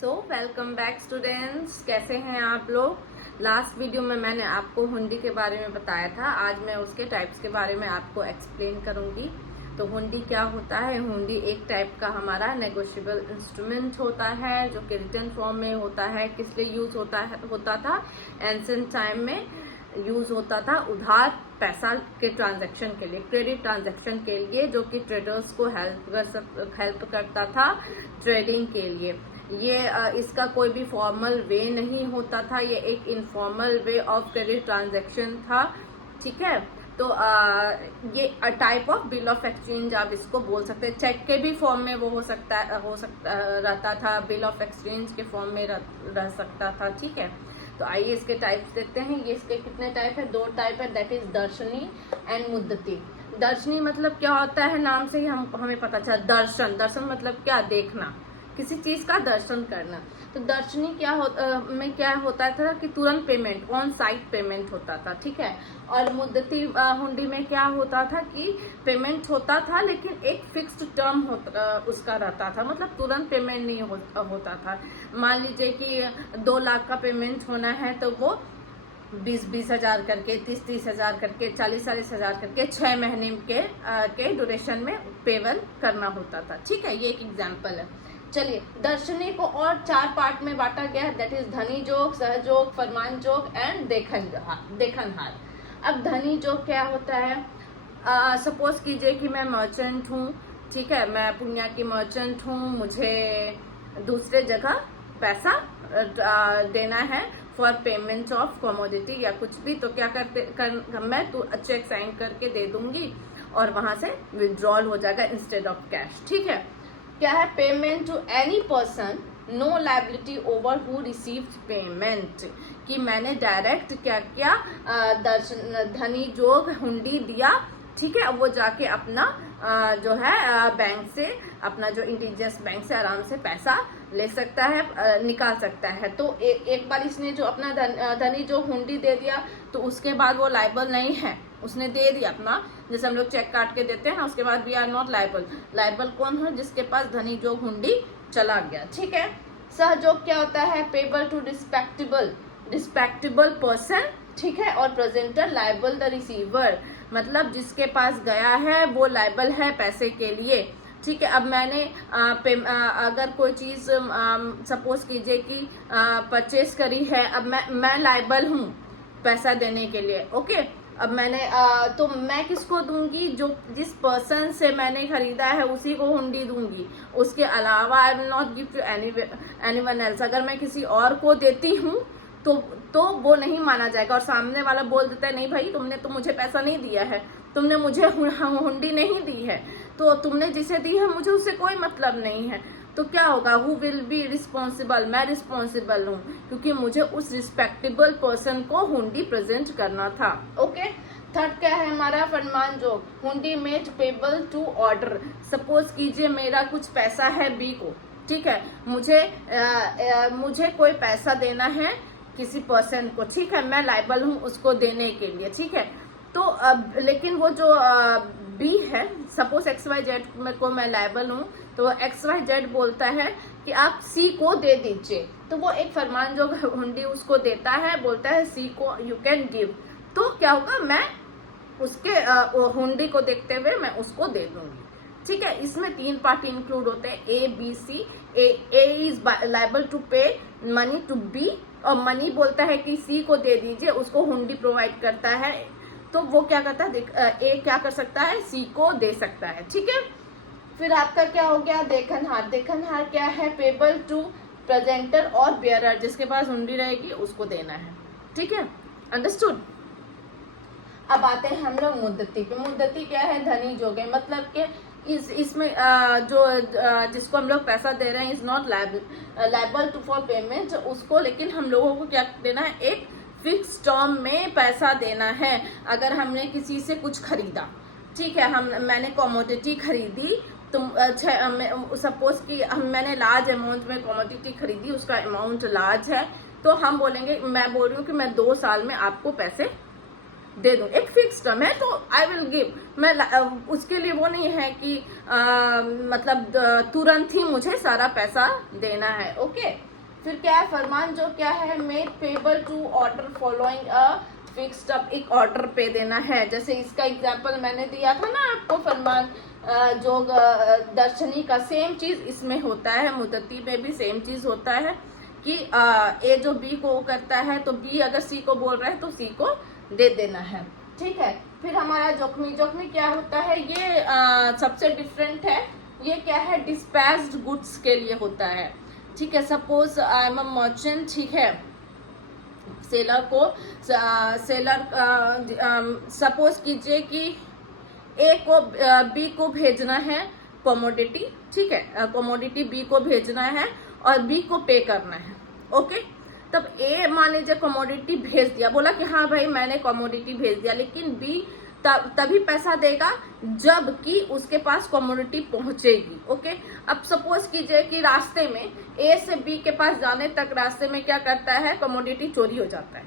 So welcome back students, कैसे हैं आप लोग। लास्ट वीडियो में मैंने आपको हुंडी के बारे में बताया था। आज मैं उसके टाइप्स के बारे में आपको एक्सप्लेन करूंगी। तो हुंडी क्या होता है। हुंडी एक टाइप का हमारा नेगोशिएबल इंस्ट्रूमेंट होता है जो कि रिटर्न फॉर्म में होता है। किस लिए यूज होता था एंशिएंट टाइम में यूज होता था उधार पैसा के ट्रांजैक्शन के लिए, क्रेडिट ट्रांजैक्शन के लिए, जो कि ट्रेडर्स को हेल्प करता था ट्रेडिंग के लिए। ये इसका कोई भी फॉर्मल वे नहीं होता था, ये एक informal way of credit transaction था। ठीक है, तो ये type of bill of exchange आप इसको बोल सकते हैं। चेक के भी फॉर्म में वो हो सकता रहता था, बिल ऑफ एक्सचेंज के फॉर्म में रह सकता था। ठीक है, तो आइए इसके टाइप्स देखते हैं। ये इसके कितने टाइप है, 2 टाइप है, दैट इज दर्शनी एंड मुद्दती। दर्शनी मतलब क्या होता है, नाम से ही हमें पता चला। दर्शन मतलब क्या, देखना, किसी चीज का दर्शन करना। तो दर्शनी में क्या होता था कि तुरंत पेमेंट, ऑन साइट पेमेंट होता था। ठीक है, और मुद्दती हुंडी में क्या होता था कि पेमेंट होता था लेकिन एक फिक्स्ड टर्म उसका रहता था, मतलब तुरंत पेमेंट नहीं होता था। मान लीजिए कि 2 लाख का पेमेंट होना है तो वो 20-20 हजार करके, 30-30 हजार करके, 40-40 हजार करके 6 महीने के ड्यूरेशन में पेबल करना होता था। ठीक है, ये एक एग्जाम्पल है। चलिए, दर्शनी को और 4 पार्ट में बांटा गया है, दैट इज धनी जोग, सहजोग, फरमान जोग एंड देखनहार। अब धनी जोग क्या होता है, सपोज कीजिए कि मैं मर्चेंट हूँ। ठीक है, मैं पुण्या की मर्चेंट हूँ, मुझे दूसरे जगह पैसा देना है फॉर पेमेंट ऑफ कमोडिटी या कुछ भी। तो क्या मैं चेक साइन करके दे दूंगी और वहां से विड्रॉल हो जाएगा इंस्टेड ऑफ कैश। ठीक है, क्या है, payment to any person, no liability over who received payment, कि मैंने डायरेक्ट क्या किया, धनी जोग हुंडी दिया। ठीक है, अब वो जाके अपना जो है बैंक से, अपना जो इंटीजियस बैंक से आराम से पैसा ले सकता है, निकाल सकता है। तो एक बार इसने जो अपना धनी जो हुंडी दे दिया तो उसके बाद वो लायबल नहीं है, उसने दे दिया अपना, जैसे हम लोग चेक काट के देते हैं ना, उसके बाद we are not liable. Liable कौन है, जिसके पास धनी जो हुंडी चला गया। ठीक है, सहजोग क्या होता है, पेबल टू रिस्पेक्टेबल पर्सन। ठीक है, और प्रेजेंटर लायबल द रिसीवर, मतलब जिसके पास गया है वो लायबल है पैसे के लिए। ठीक है, अब मैंने अगर कोई चीज सपोज कीजिए कि परचेस करी है, अब मैं लायबल हूँ पैसा देने के लिए। ओके, अब मैंने तो मैं किसको दूंगी, जो जिस पर्सन से मैंने खरीदा है उसी को हुंडी दूंगी, उसके अलावा I will not give to anyone else. अगर मैं किसी और को देती हूँ तो वो नहीं माना जाएगा, और सामने वाला बोल देता है नहीं भाई, तुमने तो मुझे पैसा नहीं दिया है, तुमने मुझे हुंडी नहीं दी है, तो तुमने जिसे दी है मुझे उससे कोई मतलब नहीं है। तो क्या होगा, हु विल बी रिस्पॉन्सिबल, मैं रिस्पॉन्सिबल हूँ क्योंकि मुझे उस रिस्पेक्टेबल पर्सन को हुंडी प्रेजेंट करना था। ओके, थर्ड क्या है हमारा, फरमान जोग, hundi made payable to order. Suppose कीजिए मेरा कुछ पैसा है बी को। ठीक है, मुझे कोई पैसा देना है किसी पर्सन को। ठीक है, मैं लायबल हूँ उसको देने के लिए। ठीक है, तो अब लेकिन वो जो बी है, सपोज XYZ को मैं लायबल हूँ, तो XYZ बोलता है कि आप सी को दे दीजिए, तो वो एक फरमान जो हुंडी उसको देता है, बोलता है सी को यू कैन गिव। तो क्या होगा, मैं उसके हुंडी को देखते हुए मैं उसको दे दूंगी। ठीक है, इसमें 3 पार्ट इंक्लूड होते हैं, A B C। A is liable to pay money to B, और मनी बोलता है कि सी को दे दीजिए, उसको हुंडी प्रोवाइड करता है, तो वो क्या करता है, ए क्या कर सकता है, सी को दे सकता है। ठीक है, फिर आपका क्या हो गया, देखनहार। देखनहार क्या है, पेबल टू प्रेजेंटर और बेयरर, जिसके पास हुंडी रहेगी उसको देना है। ठीक है, अंडरस्टूड। अब आते हैं हम लोग मुद्दती पे। मुद्दती क्या है, धनी जोग है, मतलब कि इसमें जिसको हम लोग पैसा दे रहे हैं is not liable to for payment उसको, लेकिन हम लोगों को क्या देना है, एक फिक्स टर्म में पैसा देना है। अगर हमने किसी से कुछ खरीदा, ठीक है, मैंने कमोडिटी खरीदी, तो सपोज कि मैंने लार्ज अमाउंट में कमोडिटी खरीदी, उसका अमाउंट लार्ज है, तो हम बोलेंगे, मैं बोल रही हूँ कि मैं 2 साल में आपको पैसे दे दूं, एक फिक्स टर्म है, तो आई विल गिव। मैं उसके लिए वो नहीं है कि मतलब तुरंत ही मुझे सारा पैसा देना है। ओके, फिर क्या है फरमान जो क्या है, made payable to order following a fixed up, एक ऑर्डर पे देना है। जैसे इसका एग्जांपल मैंने दिया था ना आपको, फरमान जो दर्शनी का, सेम चीज इसमें होता है, मुद्दती में भी सेम चीज होता है कि ए जो बी को करता है तो बी अगर सी को बोल रहा है तो सी को दे देना है, ठीक है। फिर हमारा जोखमी, जोखमी क्या होता है, ये सबसे डिफरेंट है। ये क्या है, डिस्पैच्ड गुड्स के लिए होता है, ठीक है। Suppose I am a merchant, ठीक है, सेलर को सेलर सपोज कीजिए कि ए को बी को भेजना है कमोडिटी, ठीक है, कमोडिटी बी को भेजना है और बी को पे करना है, ओके। तब ए मान लीजिए कमोडिटी भेज दिया, बोला कि हाँ भाई मैंने कमोडिटी भेज दिया, लेकिन बी तभी पैसा देगा जब कि उसके पास कमोडिटी पहुंचेगी, ओके। अब सपोज कीजिए कि रास्ते में ए से बी के पास जाने तक रास्ते में क्या करता है, कमोडिटी चोरी हो जाता है,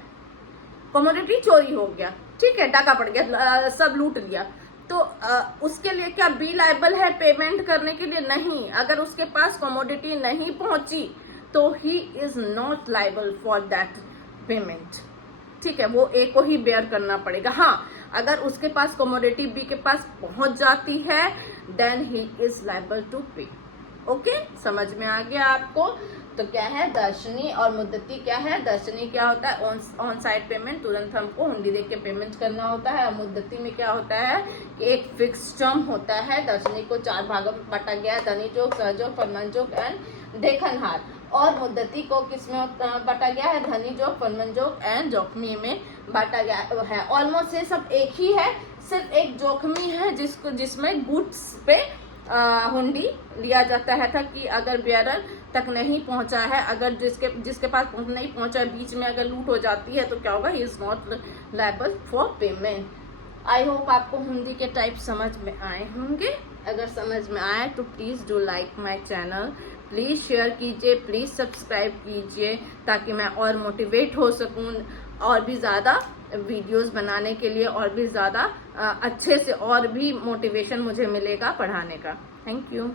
कमोडिटी चोरी हो गया, ठीक है, डाका पड़ गया, सब लूट लिया, तो उसके लिए क्या बी लायबल है पेमेंट करने के लिए? नहीं। अगर उसके पास कमोडिटी नहीं पहुंची तो he is not liable for that payment, ठीक है, वो ए को ही बेयर करना पड़ेगा। हाँ, अगर उसके पास कमोडिटी बी के पास पहुंच जाती है then he is liable to pay, okay. समझ में आ गया आपको? तो क्या है दर्शनी और मुद्दती क्या है, दर्शनी क्या होता है, ऑन साइड पेमेंट, तुरंत हमको हुंडी देके के पेमेंट करना होता है। और मुद्दती में क्या होता है कि एक फिक्स टर्म होता है। दर्शनी को 4 भागों में बांटा गया है, धनी जोक, सहजोक, फरमान जोक एंड देखनहार। और मुद्दती को किस में बांटा गया है, धनी जोक, फरमान जोक एंड जोखमी में बांटा गया है। ऑलमोस्ट ये सब एक ही है, सिर्फ एक जोखमी है जिसमें गुड्स पे हुंडी लिया जाता है था कि अगर बेयरर तक नहीं पहुंचा है, अगर जिसके पास नहीं पहुंचा है, बीच में अगर लूट हो जाती है तो क्या होगा, he is not liable for payment. I hope आपको हुंडी के टाइप समझ में आए होंगे। अगर समझ में आए तो please do like my channel, please share कीजिए, प्लीज सब्सक्राइब कीजिए ताकि मैं और मोटिवेट हो सकूं और भी ज़्यादा वीडियोस बनाने के लिए, और भी ज़्यादा अच्छे से और भी मोटिवेशन मुझे मिलेगा पढ़ाने का। Thank you.